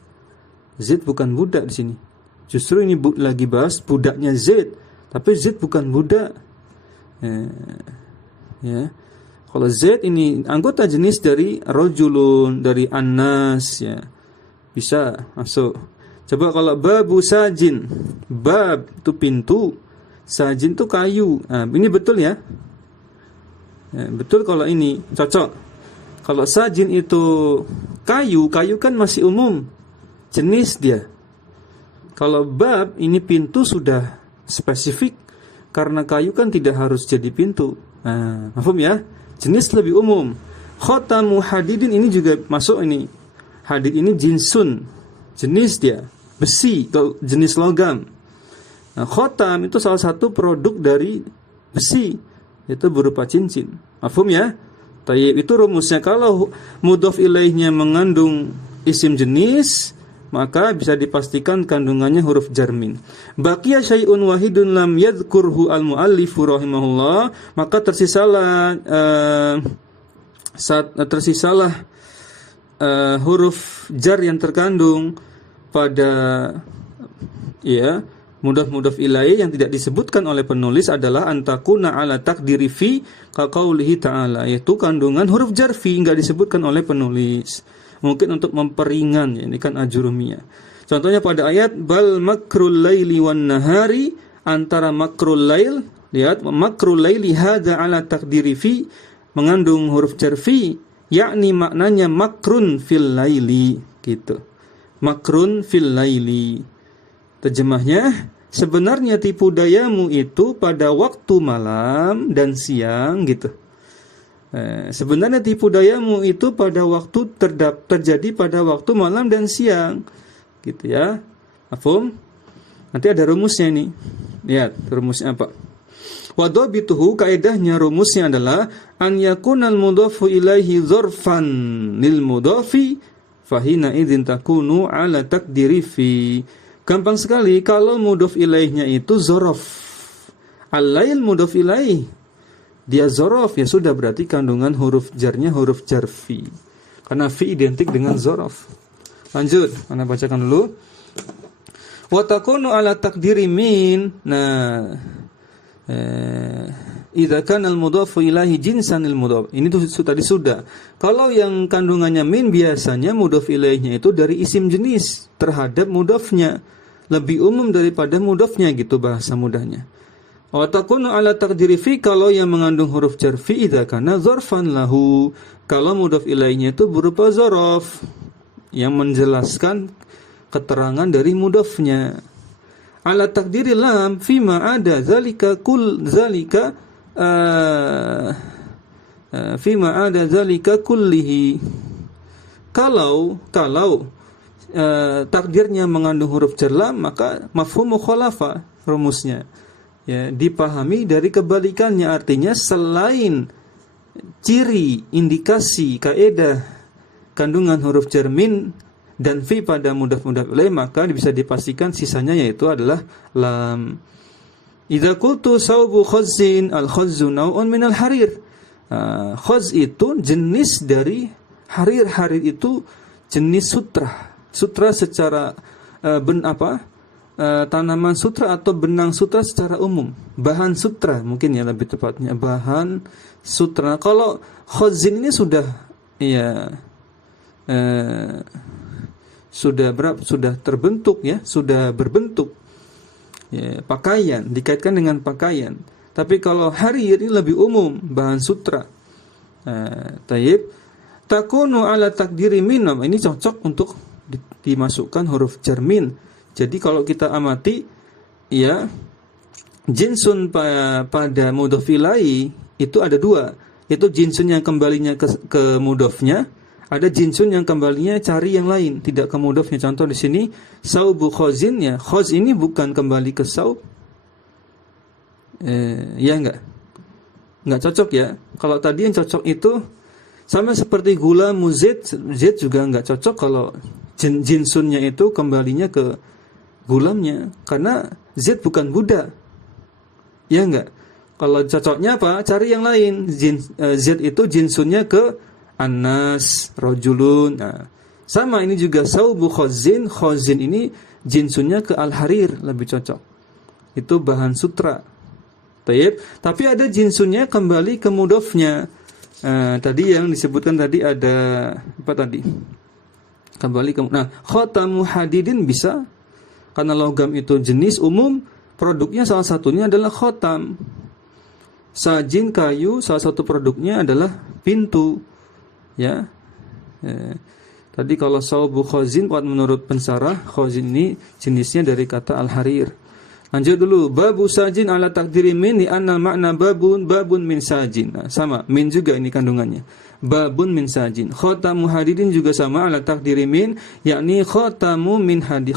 Zaid bukan budak di sini. Justru ini lagi bahas budaknya Zaid, tapi Zaid bukan budak. Ya. Kalau Zaid ini anggota jenis dari rajulun, dari annas ya. Bisa masuk. Coba kalau babu sajin. Bab itu pintu, sajin itu kayu. Nah, ini betul ya? Ya, betul kalau ini cocok. Kalau sajin itu kayu kan masih umum jenis dia. Kalau bab ini pintu sudah spesifik, karena kayu kan tidak harus jadi pintu. Nah, paham ya? Jenis lebih umum. Khotamu hadidin ini juga masuk ini. Hadid ini jinsun, jenis dia besi, jenis logam. Nah, khotam itu salah satu produk dari besi, itu berupa cincin. Paham ya? Tayyib, itu rumusnya. Kalau mudhof ilaihnya mengandung isim jenis, maka bisa dipastikan kandungannya huruf jar min. Baqiya syai'un wahidun lam yadhkurhu al-muallifu rahimahullah, maka tersisalah huruf jar yang terkandung pada ya mudhaf ilaih yang tidak disebutkan oleh penulis adalah antakuna ala takdiri fi kaqaulihi ta'ala, yaitu kandungan huruf jar fi enggak disebutkan oleh penulis. Mungkin untuk memperingan ya, ini kan ajurumiyah. Contohnya pada ayat bal makrul laili wan nahari, antara makrul lail, lihat makrul laili hadza ala takdiri fi mengandung huruf jar fi, yakni maknanya makrun fil laili gitu. Makrun fil laili. Terjemahnya, sebenarnya tipu dayamu itu pada waktu malam dan siang gitu. Sebenarnya tipu dayamu itu pada waktu terjadi pada waktu malam dan siang gitu ya. Afum? Nanti ada rumusnya ini. Lihat rumusnya apa. Wa dhabituhu, kaidahnya rumusnya adalah an yakunal mudhafu ilaihi dzarfan lil mudhafi fahina idzin takunu ala takdiri fi. Gampang sekali kalau mudhaf ilaihnya itu dzaraf. Al-lail mudhaf ilaih, dia dzaraf, ya sudah berarti kandungan huruf jarnya huruf jar fi. Karena fi identik dengan dzaraf. Lanjut, Anda bacakan dulu. Wa takunu ala takdiri min. Nah, idza kana al-mudhafu ilaihi jinsan al-mudhaf. Ini tuh tadi sudah. Kalau yang kandungannya min, biasanya mudhaf ilaihnya itu dari isim jenis terhadap mudhafnya, lebih umum daripada mudhafnya, gitu bahasa mudahnya. Wa takunu ala taqdiri fi, kalau yang mengandung huruf jar fi idza kana dzarfan lahu, kalau mudhaf ilaihnya itu berupa dzaraf yang menjelaskan keterangan dari mudhafnya. Ala takdiri lam fima ada zalika kul zalika fima ada zalika kullihi. Kalau takdirnya mengandung huruf jar lam, maka mafhum mukhalafa rumusnya, ya, dipahami dari kebalikannya. Artinya selain ciri, indikasi, kaidah kandungan huruf jar min dan fi pada mudhaf ilaih, maka bisa dipastikan sisanya yaitu adalah lam. Idza qultu saubu khazzin, al-khazzu naw'un min al-harir. Khazz itu jenis dari harir. Harir itu jenis sutra. Sutra secara tanaman sutra atau benang sutra secara umum. Bahan sutra mungkin ya lebih tepatnya, bahan sutra. Kalau khazzin ini sudah sudah terbentuk, ya, sudah berbentuk, ya, pakaian, dikaitkan dengan pakaian. Tapi kalau harir ini lebih umum, bahan sutra. Tayyib, takunu ala takdiri min, ini cocok untuk dimasukkan huruf jar min. Jadi kalau kita amati, ya, jinsun pada mudhaf ilaih itu ada dua, yaitu jinsun yang kembalinya ke mudhafnya. Ada jinsun yang kembalinya cari yang lain, tidak ke mudhafnya. Contoh di sini saubu khazin, ya, khaz ini bukan kembali ke saub. Ya enggak cocok, ya. Kalau tadi yang cocok itu sama seperti gula muzid, zid juga enggak cocok kalau jinsunnya itu kembalinya ke gulamnya, karena zid bukan budak. Ya enggak. Kalau cocoknya apa? Cari yang lain. Zid itu jinsunnya ke Anas, rojulun. Nah, sama ini juga saubu khazin. Khazin ini jinsunnya ke al-harir, lebih cocok. Itu bahan sutra. Tayyib. Tapi ada jinsunnya kembali ke mudhafnya. Tadi yang disebutkan tadi ada apa tadi? Kembali ke, nah, khatamu hadidin bisa, karena logam itu jenis umum, produknya salah satunya adalah khatam. Sajin, kayu, salah satu produknya adalah pintu. Ya, tadi kalau saubu khazin, menurut pensarah, khazin ini jenisnya dari kata al-harir. Lanjut dulu, babu sajin ala takdiri min, li anna makna babun min sajin. Nah, sama, min juga ini kandungannya. Babun min sajin. Khatamu hadidin juga sama, ala takdiri min, yakni khatamu min hadid.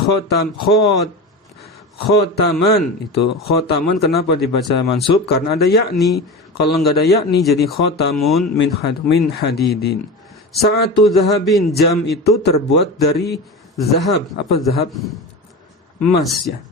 Khotaman itu, khotaman kenapa dibaca mansub? Karena ada yakni. Kalau enggak ada yakni jadi khotamun min hadidin. Sa'atu zahabin, jam itu terbuat dari zahab. Apa zahab? Emas, ya.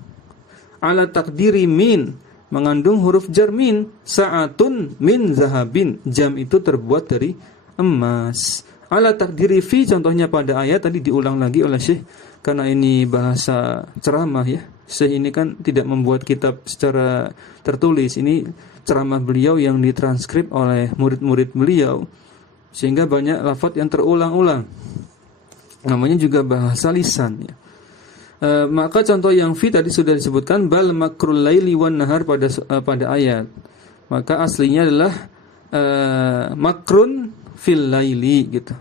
Ala takdiri min, mengandung huruf jar min. Sa'atun min zahabin, jam itu terbuat dari emas. Ala takdiri fi, contohnya pada ayat tadi diulang lagi oleh Syekh, karena ini bahasa ceramah, ya. Syekh ini kan tidak membuat kitab secara tertulis. Ini ceramah beliau yang ditranskrip oleh murid-murid beliau, sehingga banyak lafaz yang terulang-ulang. Namanya juga bahasa lisan, ya. Maka contoh yang fi tadi sudah disebutkan, bal makrul laili wan nahar pada ayat. Maka aslinya adalah makrun fil laili, gitu.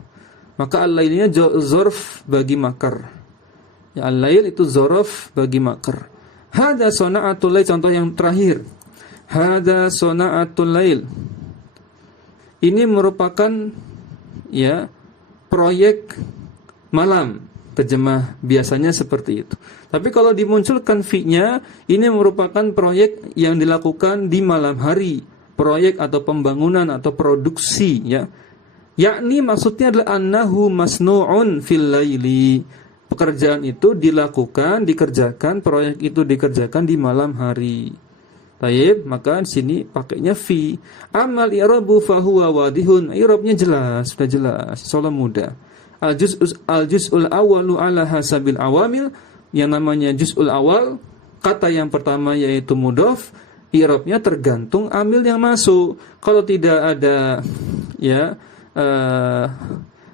Maka al-lailinya zorf bagi makar. Ya, al-lail itu zorf bagi makar. Hada sona'atul lail, contoh yang terakhir. Hada sona'atul lail. Ini merupakan, ya, proyek malam. Terjemah biasanya seperti itu. Tapi kalau dimunculkan fi-nya, ini merupakan proyek yang dilakukan di malam hari, proyek atau pembangunan atau produksi, ya. Yakni maksudnya adalah annahu masnu'un fil laili. Pekerjaan itu dikerjakan, proyek itu dikerjakan di malam hari. Baik, maka di sini pakainya fi. Amal i'rabu fa huwa wadihun. I'rabnya jelas, sudah jelas, soal mudah. Al-juz'ul awalu ala hasabil awamil. Yang namanya juz'ul awal, kata yang pertama yaitu mudhaf, i'rabnya tergantung amil yang masuk. Kalau tidak ada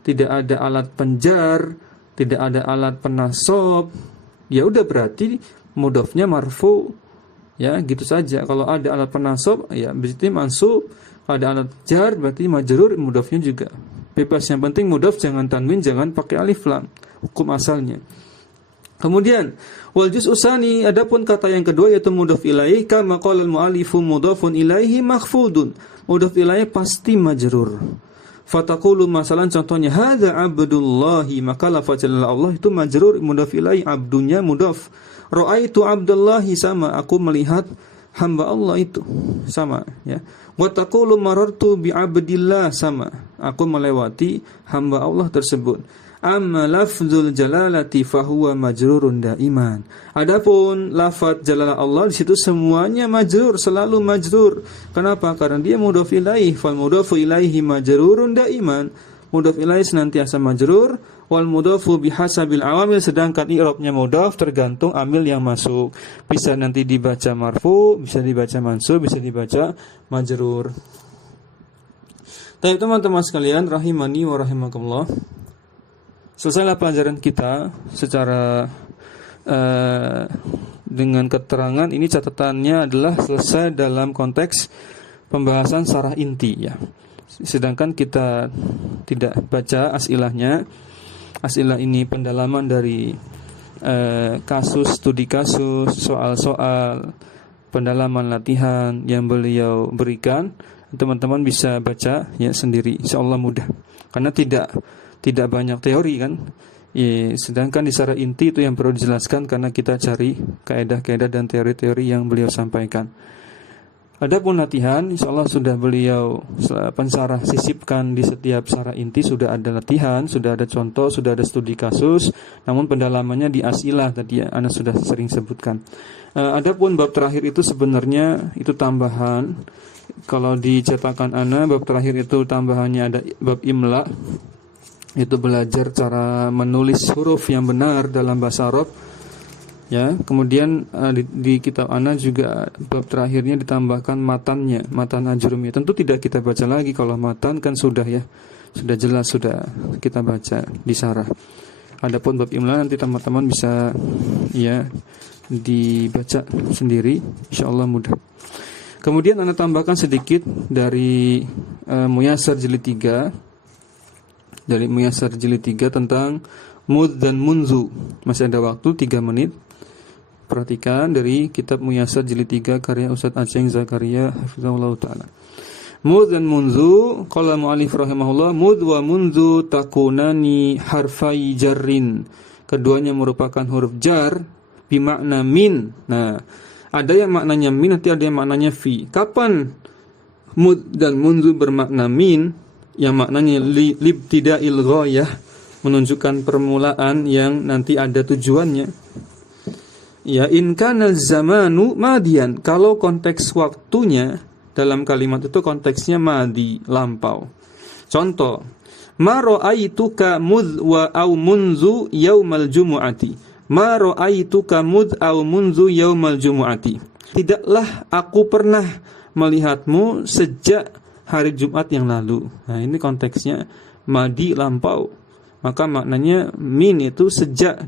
tidak ada alat penjar, tidak ada alat penasab, ya udah berarti mudhafnya marfu, ya gitu saja. Kalau ada alat penasab, ya berarti mansub. Kalau ada alat jar berarti majrur, mudhafnya juga bebas. Yang penting mudhaf jangan tanwin, jangan pakai alif lam, hukum asalnya. Kemudian wal juz'u tsani, adapun kata yang kedua yaitu mudhaf ilaih, kama qala al mu'allifu mudhafun ilaihi makhfudun. Mudhaf ilaih pasti majrur. Fataqulu masalan, contohnya hadza abdullahi, maka lafaz Allah itu majrur, mudhaf ilaih, abdunya mudhaf. Ra'aitu abdullahi, sama aku melihat hamba Allah itu, sama, ya. Wa taqulu marartu bi abdillah, sama aku melewati hamba Allah tersebut. Amma lafzul jalalati fahuwa majrurun daiman. Adapun lafaz jalalah Allah di situ semuanya majrur, selalu majrur. Kenapa? Karena dia mudhaf ilaih. Fal mudhafu ilaihi majrurun daiman. Mudhaf ilaih senantiasa majrur, wal mudhafu bihasabil awamil, sedangkan i'rabnya mudhaf tergantung amil yang masuk. Bisa nanti dibaca marfu, bisa dibaca mansub, bisa dibaca majrur. Baik teman-teman sekalian, rahimani wa rahimakumullah. Selesailah pelajaran kita secara dengan keterangan. Ini catatannya adalah selesai dalam konteks pembahasan syarah inti, ya. Sedangkan kita tidak baca asilahnya. Asilah ini pendalaman dari kasus, studi kasus, soal-soal, pendalaman latihan yang beliau berikan. Teman-teman bisa baca ya sendiri, insyaallah mudah. Karena tidak banyak teori kan. Sedangkan di syarah inti itu yang perlu dijelaskan, karena kita cari kaidah-kaidah dan teori-teori yang beliau sampaikan. Adapun latihan, insyaallah sudah beliau pensyarah sisipkan di setiap syarah inti, sudah ada latihan, sudah ada contoh, sudah ada studi kasus. Namun pendalamannya di asilah tadi ya, Ana sudah sering sebutkan. Adapun bab terakhir itu sebenarnya itu tambahan. Kalau di cetakan Ana, bab terakhir itu tambahannya ada bab imla. Itu belajar cara menulis huruf yang benar dalam bahasa Arab, ya. Kemudian di kitab Ana juga bab terakhirnya ditambahkan matannya, matan ajrumi. Tentu tidak kita baca lagi, kalau matan kan sudah ya, sudah jelas, sudah kita baca di syarah. Adapun bab imla nanti teman-teman bisa ya dibaca sendiri, insyaallah mudah. Kemudian Ana tambahkan sedikit dari Muyassar jilid 3. Dari Muyassar jilid 3 tentang mud dan munzu. Masih ada waktu 3 menit. Perhatikan dari kitab Muyassar jilid 3 karya Ustaz Aceh Zakaria hafizahullah taala. Mud dan munzu, qala mu'allif rahimahullah, mud wa munzu takunani harfai jarrin. Keduanya merupakan huruf jar bimakna min. Nah, ada yang maknanya min, nanti ada yang maknanya fi. Kapan mud dan munzu bermakna min? Yang maknanya libtida'il ghayah, menunjukkan permulaan yang nanti ada tujuannya. Ya, in kana zamanu madian, kalau konteks waktunya dalam kalimat itu konteksnya madi, lampau. Contoh, ma ra'aituka mudh wa au munzu yaumal jumu'ati. Ma ra'aituka mudh au munzu yaumal jumu'ati. Tidaklah aku pernah melihatmu sejak hari Jumat yang lalu. Nah, ini konteksnya madi, lampau. Maka maknanya min itu sejak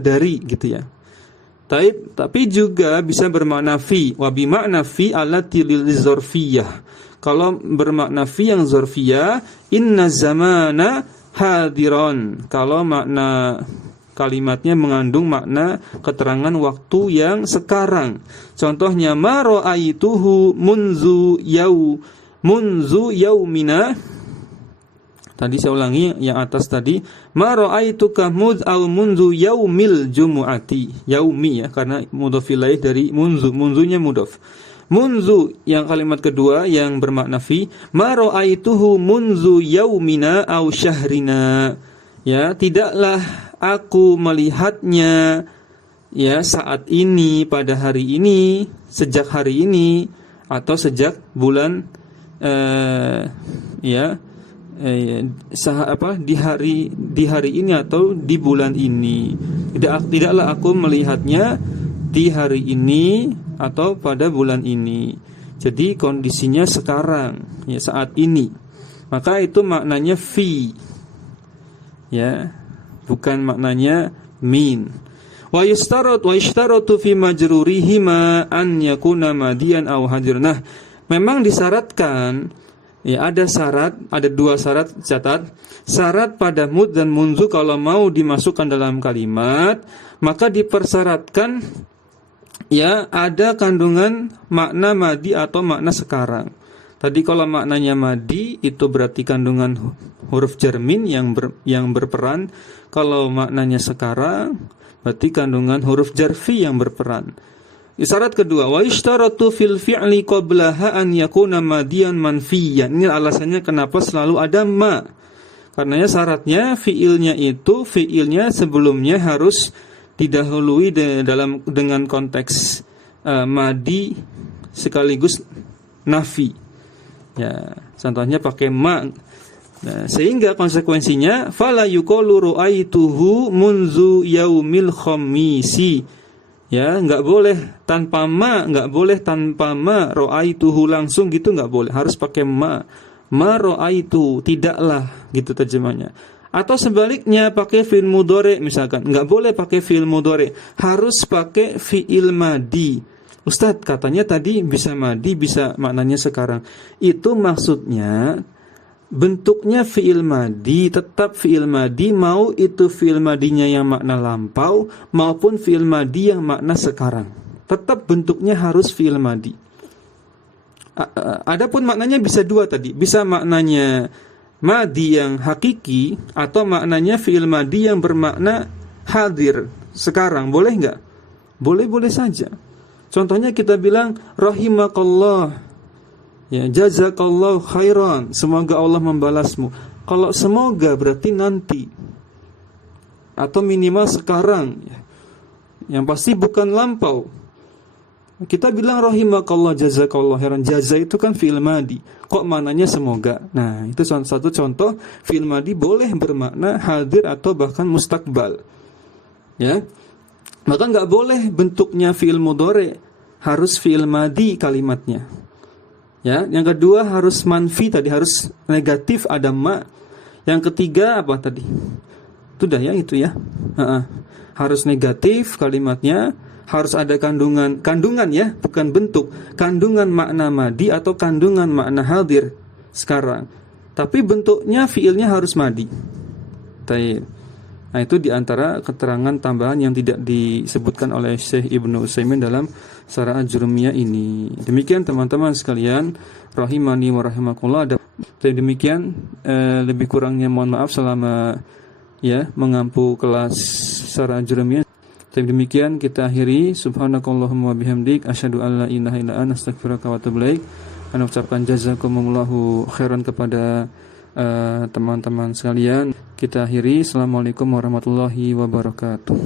dari gitu ya. Tapi juga bisa bermakna fi. Wa bi makna fi allati lil zarfiyah. Kalau bermakna fi yang zarfiyah, inna zamana hadiron. Kalau makna kalimatnya mengandung makna keterangan waktu yang sekarang. Contohnya ma ra'aituhu munzu yaumina. Tadi saya ulangi yang atas tadi, ma ra'aituka mudz au munzu yaumil jumu'ati. Yaumi ya, karena mudhof ilaih dari munzu, munzunya mudhof. Munzu yang kalimat kedua yang bermakna fi, ma ra'aituhu munzu yaumina au syahrina. Ya, tidaklah aku melihatnya ya saat ini, pada hari ini, sejak hari ini, atau sejak bulan di hari ini atau di bulan ini. Tidaklah aku melihatnya di hari ini atau pada bulan ini. Jadi kondisinya sekarang, ya saat ini. Maka itu maknanya fi. Ya, bukan maknanya min. Wa yashtaratu fi majrurihima an yakuna madiyan aw hadir. Nah, memang disyaratkan, ya ada syarat, ada dua syarat, catat. Syarat pada mud dan munzu kalau mau dimasukkan dalam kalimat, maka dipersyaratkan ya ada kandungan makna madi atau makna sekarang. Tadi kalau maknanya madi itu berarti kandungan huruf jarmin yang berperan. Kalau maknanya sekarang berarti kandungan huruf jarfi yang berperan. Syarat kedua, wa ishtaratu fil fi'li qablaha an yakuna madiyan manfiyan. Ini alasannya kenapa selalu ada ma. Karena syaratnya fi'ilnya sebelumnya harus didahului dengan konteks madi sekaligus nafi. Ya, contohnya pakai ma. Nah, sehingga konsekuensinya fala yuqalu ra'aituhu munzu yaumil khamisi. Ya, enggak boleh tanpa ma, ra'aituhu langsung gitu enggak boleh, harus pakai ma. Ma ra'aitu, tidaklah, gitu terjemahnya. Atau sebaliknya pakai fi'il mudhari misalkan, enggak boleh pakai fi'il mudhari, harus pakai fi'il madi. Ustadz, katanya tadi bisa madi, bisa maknanya sekarang. Itu maksudnya bentuknya fi'il madi, tetap fi'il madi, mau itu fi'il madinya yang makna lampau maupun fi'il madi yang makna sekarang. Tetap bentuknya harus fi'il madi. Adapun maknanya bisa dua tadi, bisa maknanya madi yang hakiki atau maknanya fi'il madi yang bermakna hadir, sekarang. Boleh enggak? Boleh-boleh saja. Contohnya kita bilang rahimakallah, ya, jazakallahu khairan, semoga Allah membalasmu. Kalau semoga berarti nanti atau minimal sekarang, ya. Yang pasti bukan lampau. Kita bilang rahimakallah, jazakallahu khairan, jaza itu kan fi'il madi, kok maknanya semoga. Nah, itu satu contoh fi'il madi boleh bermakna hadir atau bahkan mustakbal. Ya. Maka enggak boleh bentuknya fi'il mudhari, harus fi'il madi kalimatnya. Ya, yang kedua harus manfi tadi, harus negatif, ada ma. Yang ketiga apa tadi? Itu dah ya, itu ya. Harus negatif kalimatnya, harus ada kandungan ya, bukan bentuk. Kandungan makna madi atau kandungan makna hadir sekarang. Tapi bentuknya fi'ilnya harus madi. Taib. Nah, itu diantara keterangan tambahan yang tidak disebutkan oleh Syekh Ibnu Utsaimin dalam Syarah Ajrumiyah ini. Demikian teman-teman sekalian, rahimani wa rahimakumullah. Demikian lebih kurangnya mohon maaf selama ya mengampu kelas Syarah Ajrumiyah. Demikian kita akhiri. Subhanakallahumma wa bihamdik asyhadu an la ilaha illa anta astaghfiruka wa atubu ilaik. Kami ucapkan jazakumullahu khairan kepada teman-teman sekalian. Kita akhiri. Assalamualaikum warahmatullahi wabarakatuh.